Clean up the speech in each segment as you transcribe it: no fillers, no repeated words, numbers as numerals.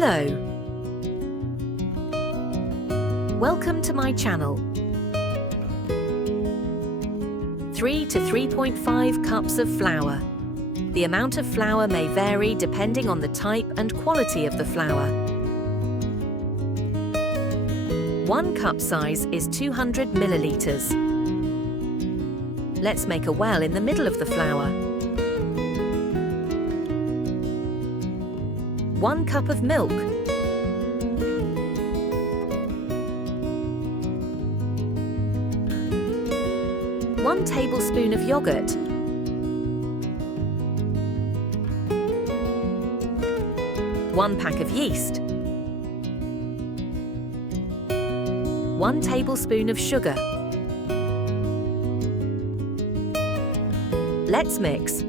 Hello! Welcome to my channel. 3 to 3.5 cups of flour. The amount of flour may vary depending on the type and quality of the flour. 1 cup size is 200 milliliters. Let's make a well in the middle of the flour. 1 cup of milk. 1 tablespoon of yogurt. 1 pack of yeast. 1 tablespoon of sugar. Let's mix.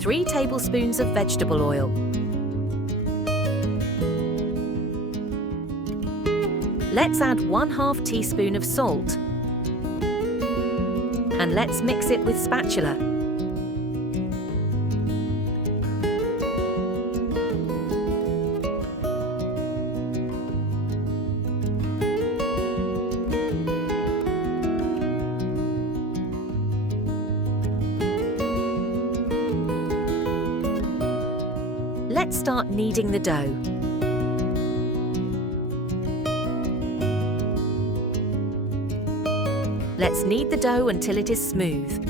3 tablespoons of vegetable oil. Let's add 1/2 teaspoon of salt. And let's mix it with spatula. Let's start kneading the dough. Let's knead the dough until it is smooth.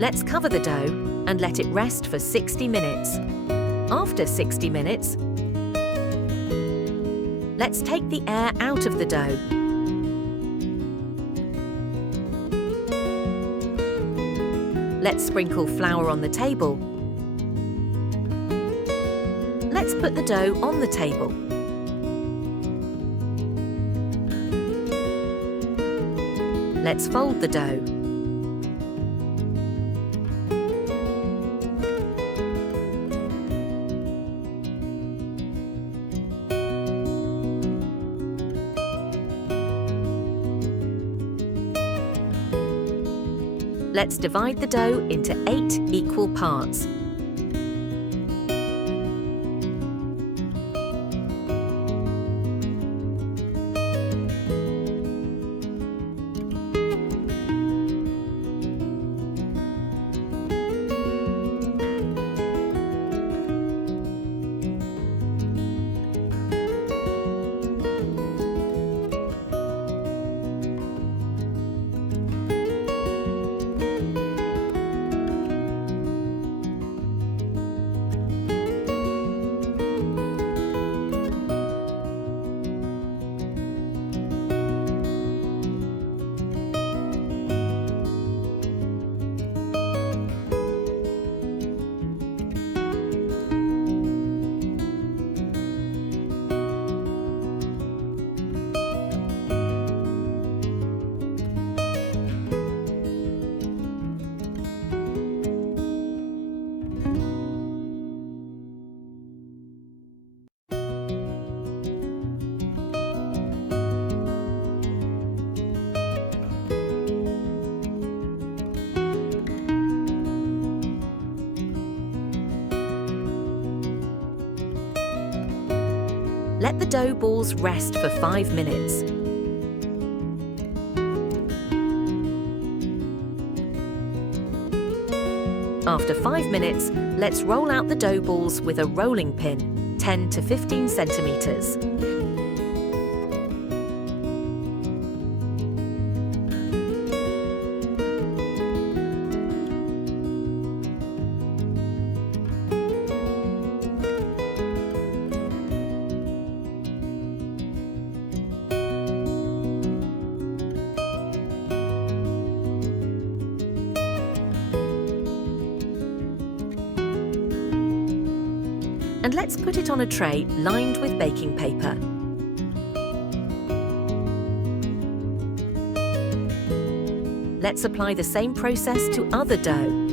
Let's cover the dough and let it rest for 60 minutes. After 60 minutes, let's take the air out of the dough. Let's sprinkle flour on the table. Let's put the dough on the table. Let's fold the dough. Let's divide the dough into 8 equal parts. Let the dough balls rest for 5 minutes. After 5 minutes, let's roll out the dough balls with a rolling pin, 10 to 15 centimeters. And let's put it on a tray lined with baking paper. Let's apply the same process to other dough.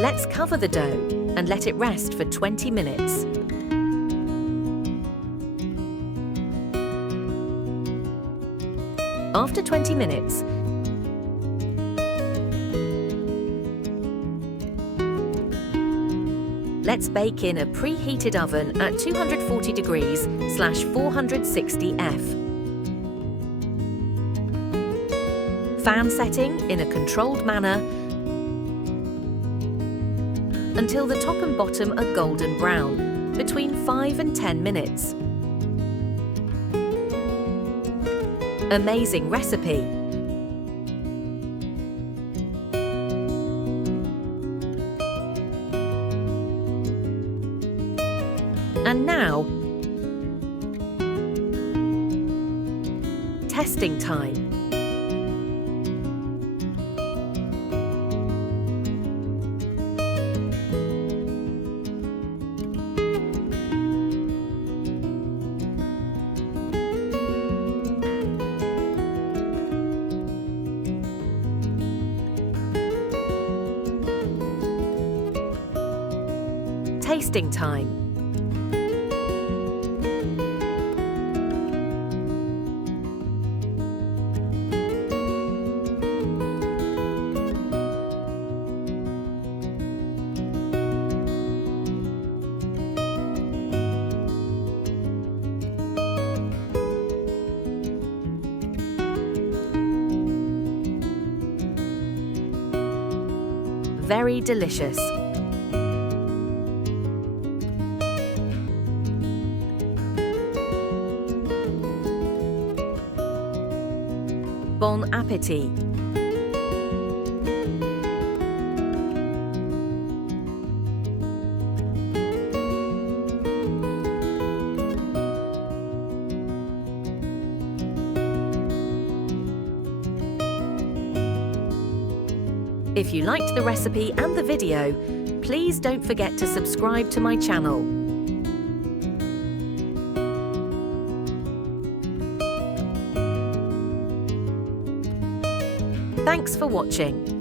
Let's cover the dough and let it rest for 20 minutes. After 20 minutes, let's bake in a preheated oven at 240 degrees / 460 F. Fan setting in a controlled manner until the top and bottom are golden brown, between 5 and 10 minutes. Amazing recipe! And now, testing time. Tasting time. Very delicious. Bon appétit! If you liked the recipe and the video, please don't forget to subscribe to my channel. Thanks for watching.